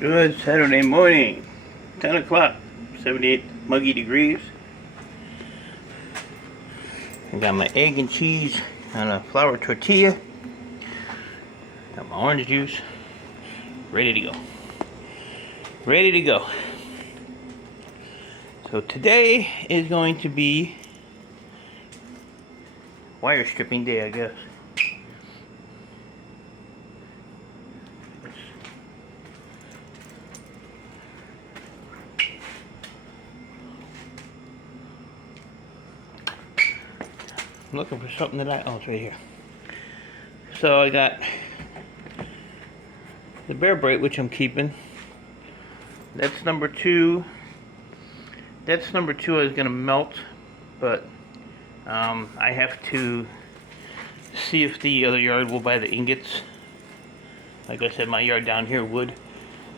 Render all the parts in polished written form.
Good Saturday morning, 10 o'clock, 78 muggy degrees. I got my egg and cheese on a flour tortilla. Got my orange juice. Ready to go. Ready to go. So today is going to be wire stripping day, I guess. I'm looking for something that oh, it's right here. So I got the Bear Brite, which I'm keeping. That's number 2. That's number 2 is gonna melt, but I have to see if the other yard will buy the ingots. Like I said, my yard down here would,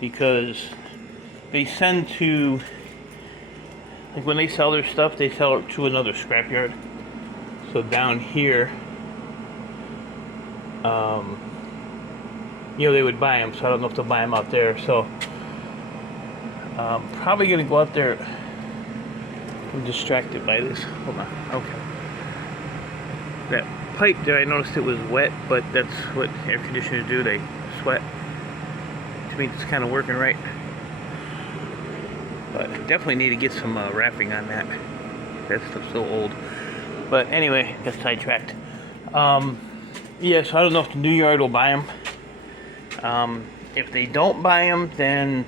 because they send to, like when they sell their stuff, they sell it to another scrapyard. So down here, they would buy them, so I don't know if they'll buy them out there. So probably gonna go out there. I'm distracted by this. Hold on. Okay. That pipe there, I noticed it was wet, but that's what air conditioners do. They sweat. To me, it's kind of working right. But definitely need to get some wrapping on that. That stuff's so old. But anyway, got sidetracked. Yeah, so I don't know if the new yard will buy them. If they don't buy them, then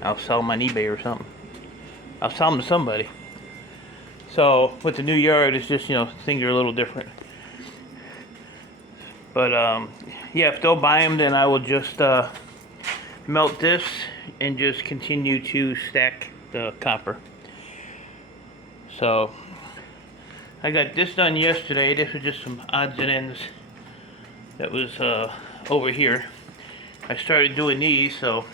I'll sell them on eBay or something. I'll sell them to somebody. So with the new yard, it's just, things are a little different. But yeah, if they'll buy them, then I will just melt this and just continue to stack the copper. So I got this done yesterday. This was just some odds and ends that was over here. I started doing these, so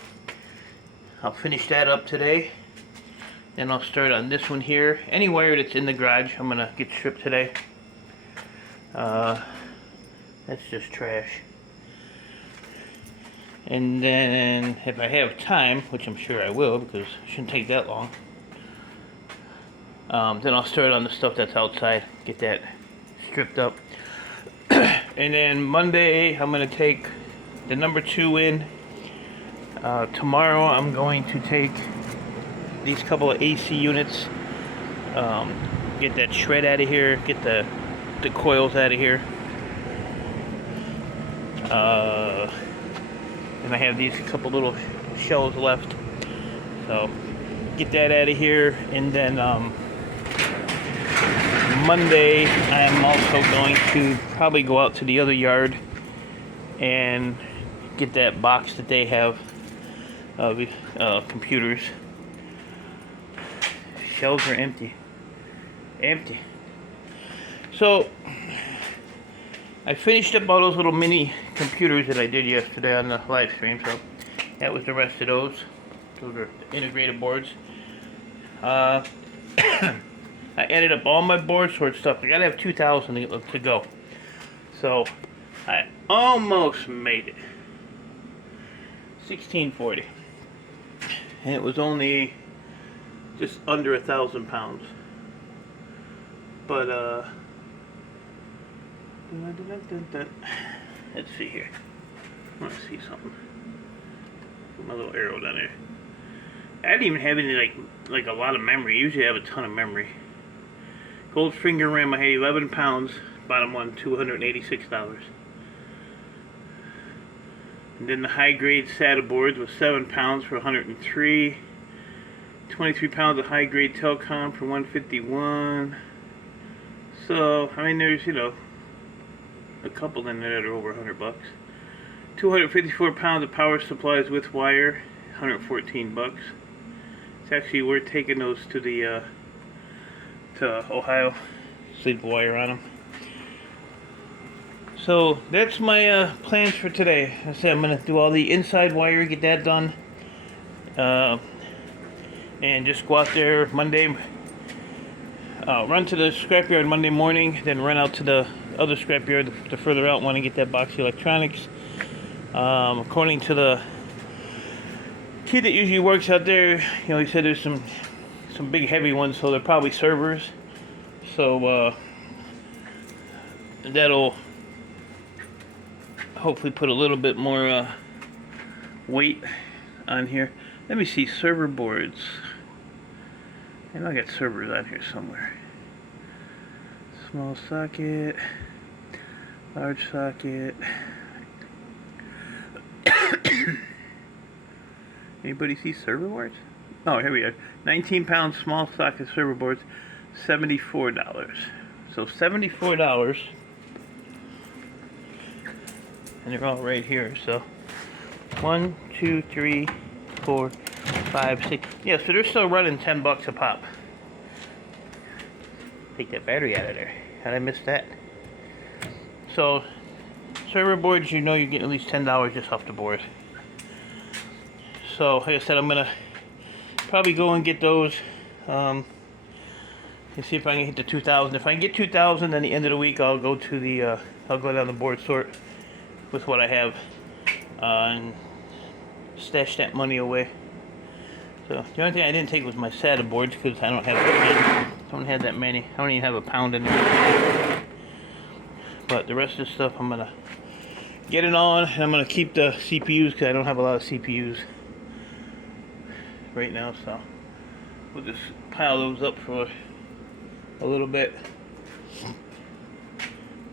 I'll finish that up today. Then I'll start on this one here. Any wire that's in the garage, I'm gonna get stripped today. That's just trash. And then if I have time, which I'm sure I will, because it shouldn't take that long, then I'll start on the stuff that's outside, get that stripped up. And then Monday, I'm going to take the number 2 in. Tomorrow, I'm going to take these couple of AC units, get that shred out of here, get the coils out of here. And I have these couple little shells left. So, get that out of here, and then Monday, I'm also going to probably go out to the other yard and get that box that they have of computers. Shelves are empty. Empty. So, I finished up all those little mini computers that I did yesterday on the live stream, so that was the rest of those. Those are integrated boards. I added up all my board sort stuff. I gotta have 2,000 to go. So, I almost made it. 1640. And it was only just under 1,000 pounds. But, let's see here. I want to see something. Put my little arrow down there. I didn't even have any, like a lot of memory. Usually I have a ton of memory. Goldfinger RAM, I had 11 pounds. Bottom one, $286. And then the high grade SATA boards was 7 pounds for 103. 23 pounds of high grade Telcom for 151. So, I mean, there's, a couple in there that are over $100. 254 pounds of power supplies with wire, $114. It's actually worth taking those to the to Ohio. Sleep wire on them. So that's my plans for today. I said I'm gonna do all the inside wire, get that done, and just go out there Monday. Run to the scrapyard Monday morning, then run out to the other scrapyard, the further out one, and get that box of electronics. According to the kid that usually works out there, you know, he said there's some big heavy ones, so they're probably servers. So that'll hopefully put a little bit more weight on here. Let me see, server boards. I know I got servers on here somewhere. Small socket, large socket. Anybody see server boards? Oh, here we are. 19-pound small socket server boards, $74. So $74. And they're all right here. So 1, 2, 3, 4, 5, 6. Yeah, so they're still running $10 a pop. Take that battery out of there. How'd I miss that? So server boards, you know you're getting at least $10 just off the board. So like I said, I'm gonna probably go and get those and see if I can hit the 2,000. If I can get 2,000, then the end of the week I'll go to the I'll go down the board sort with what I have and stash that money away. So the only thing I didn't take was my SATA boards because I don't have that many. I don't even have a pound in there. But the rest of the stuff I'm gonna get it on, and I'm gonna keep the CPUs because I don't have a lot of CPUs right now. So we'll just pile those up for a little bit.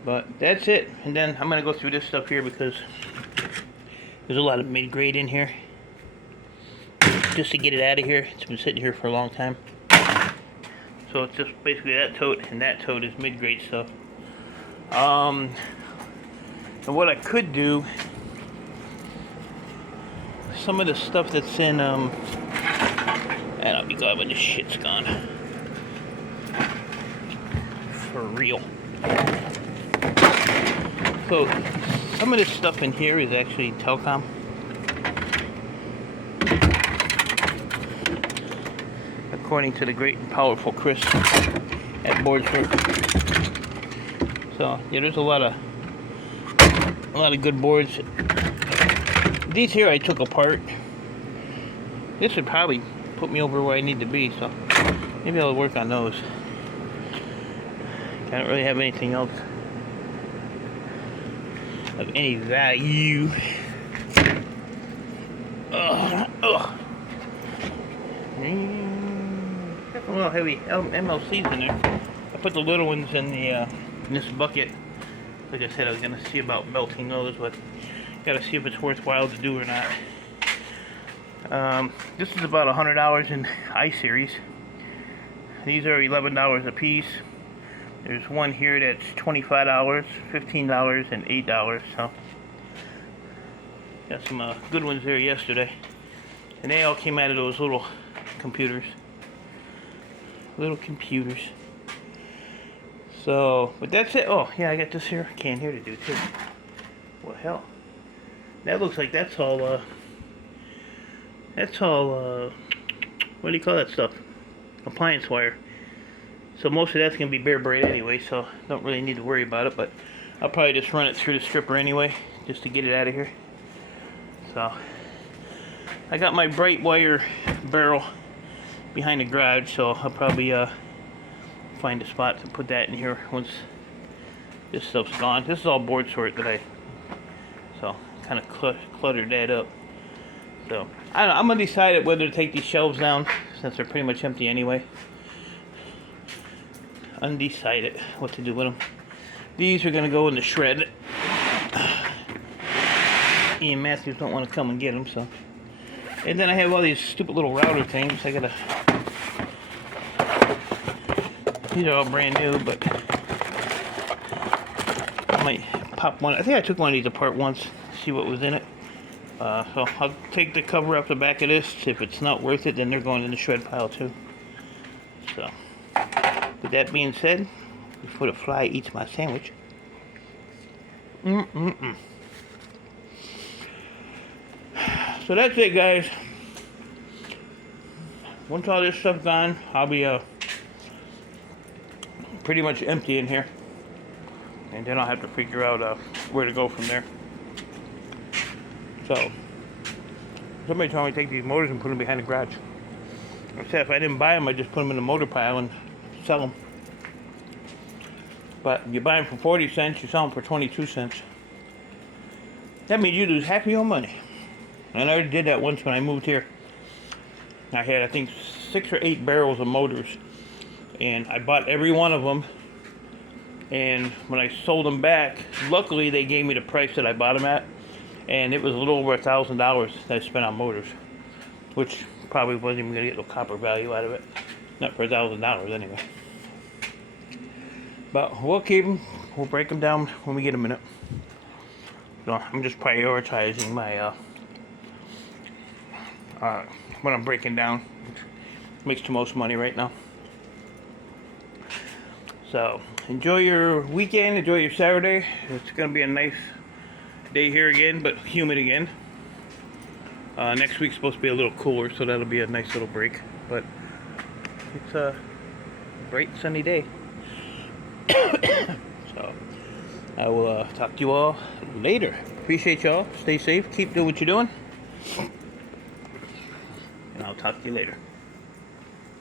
But that's it. And then I'm gonna go through this stuff here because there's a lot of mid-grade in here. Just to get it out of here. It's been sitting here for a long time. So it's just basically that tote, and that tote is mid-grade stuff. And what I could do, some of the stuff that's in, and I'll be glad when this shit's gone. For real. So, some of this stuff in here is actually telecom. According to the great and powerful Chris at BoardSort. So, yeah, there's a lot of good boards. These here I took apart. This would probably put me over where I need to be, so maybe I'll work on those. I don't really have anything else of any value. A little heavy MLCs in there. I put the little ones in the in this bucket. Like I said, I was gonna see about melting those, but gotta see if it's worthwhile to do or not. This is about $100 in iSeries. These are $11 a piece. There's one here that's $25, $15, and $8. So got some good ones there yesterday, and they all came out of those little computers. So, but that's it. Oh yeah, I got this here can here to do too. What the hell? That looks like that's all what do you call that stuff? Appliance wire. So most of that's gonna be bare braid anyway, so don't really need to worry about it, but I'll probably just run it through the stripper anyway, just to get it out of here. So I got my bright wire barrel behind the garage, so I'll probably find a spot to put that in here once this stuff's gone. This is all BoardSort that so kind of cluttered that up. So I don't know, I'm gonna decide whether to take these shelves down since they're pretty much empty anyway. Undecided what to do with them. These are gonna go in the shred. Ian Matthews don't want to come and get them, so. And then I have all these stupid little router things. I gotta. These are all brand new, but I might pop one. I think I took one of these apart once, see what was in it. So I'll take the cover off the back of this. If it's not worth it, then they're going in the shred pile too. So, with that being said, before the fly eats my sandwich. So that's it, guys. Once all this stuff's gone, I'll be pretty much empty in here, and then I'll have to figure out where to go from there. So somebody told me to take these motors and put them behind the garage. I said if I didn't buy them, I'd just put them in the motor pile and sell them. But you buy them for 40 cents, you sell them for 22 cents. That means you lose half of your money. And I already did that once when I moved here. I had, I think, 6 or 8 barrels of motors. And I bought every one of them. And when I sold them back, luckily they gave me the price that I bought them at. And it was a little over $1,000 that I spent on motors. Which probably wasn't even going to get no copper value out of it. Not for $1,000 anyway. But we'll keep them. We'll break them down when we get a minute. So I'm just prioritizing my what I'm breaking down, which makes the most money right now. So enjoy your weekend, enjoy your Saturday. It's gonna be a nice day here again, but humid again. Next week's supposed to be a little cooler, so that'll be a nice little break. But it's a bright sunny day. So I will talk to you all later. Appreciate y'all. Stay safe. Keep doing what you're doing. And I'll talk to you later.